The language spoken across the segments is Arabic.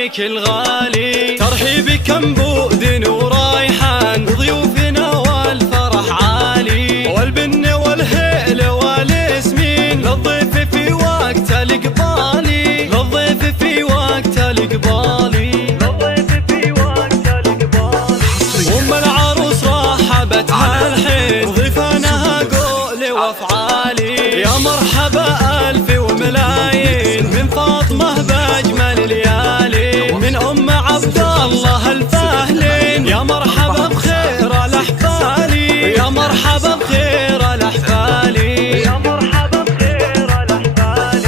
وحيك الغالي، ترحيبك انبود ورايحان ضيوفنا والفرح عالي، والبن والهيل والياسمين للضيف في وقت الإقبالي، للضيف في وقت الإقبالي، للضيف في وقت الإقبالي. أم العروس رحبتها الحين ضيفانها قول وافعالي، يا مرحبا ألف وملايين من فاطمة بأجمل ليالي، من أم عبد الله الفاهلين، يا مرحبا بخير الأحفالي، يا مرحبا بخير الأحفالي، يا مرحبا بخير الأحفالي.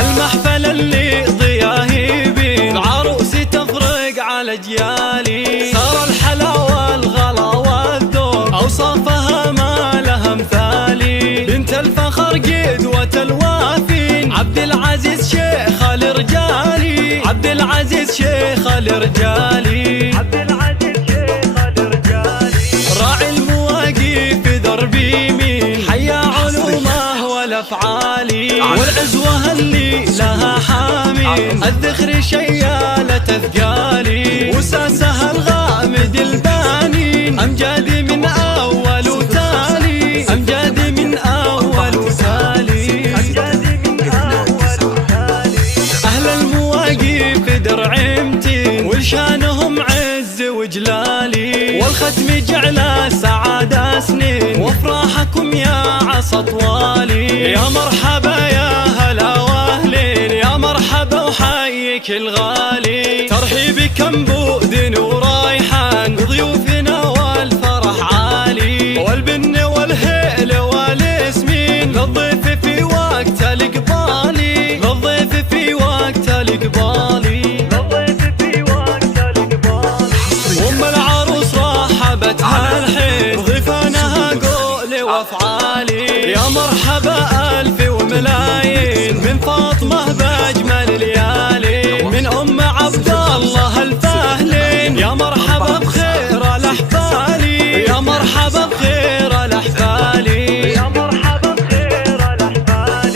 المحفل اللي ضياه يبين عروسي تفرق على أجيالي، صار الحلا والغلا والذوق أوصافها ما لها مثالي، بنت الفخر قدوة الوافين عبد العزيز شيخ الرجالي، عبد العزيز شيخ الرجالي، عبد العزيز شيخ الرجالي. راعي المواقف درب يمين حيا علومه والافعالي، والعزوه اللي لها حامين الذخر شياله اثقالي، وساسها الغامد البانين امجادي من اول وتالي، امجادي من اول وتالي، امجادي من اول وتالي. اهل المواقف درعمتين ولشانهم عز وجلالي، والختم جعل سعادة سنين وافراحكم يا عصا طوالي، يا مرحبا يا هلا واهلين، يا مرحبا وحيك الغالي، ترحيبك انبود ورايحان ضيوفنا والفرح عالي، والبن والهيل والياسمين للضيف في وقت الإقبالي، للضيف في وقت الإقبالي، للضيف في وقت الإقبالي. أم العروس رحبتها الحين ضيفانها قول وافعالي، يا مرحبا ألف وملايين من فاطمة بأجمل ليالي، من أم عبد الله الفاهلين، يا مرحبا بخير الأحفالي، يا مرحبا بخير الأحفالي، يا مرحبا بخير الأحفالي.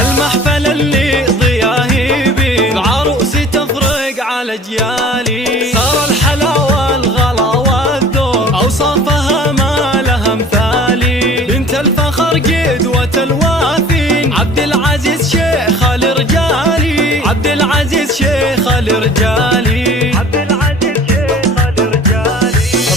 المحفل اللي ضياه يبين عروسي تفرق على أجيالي، صار الحلا والغلا والذوق أوصافها ما لها مثالي، بنت الفخر قدوة الوافين عبد العزيز شيخ الرجالي، عبد العزيز شيخ الرجالي، عبد العزيز شيخ الرجالي.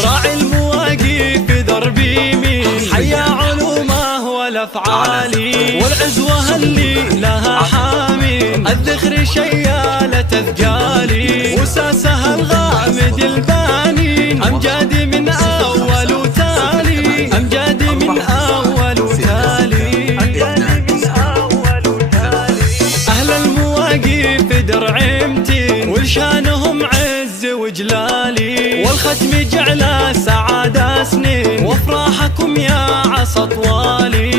راعي المواقف درب يمين حيا علومه والافعالي، والعزوه اللي لها حامين الذخر شياله اثقالي، وساسها الغامد البانين امجادي من اول وتالي، امجادي من اول وتالي، امجادي من اول وتالي. اهل المواقف درعمتين ولشانهم عز وجلالي، والختم جعل سعادة سنين وافراحكم يا عصا طوالي،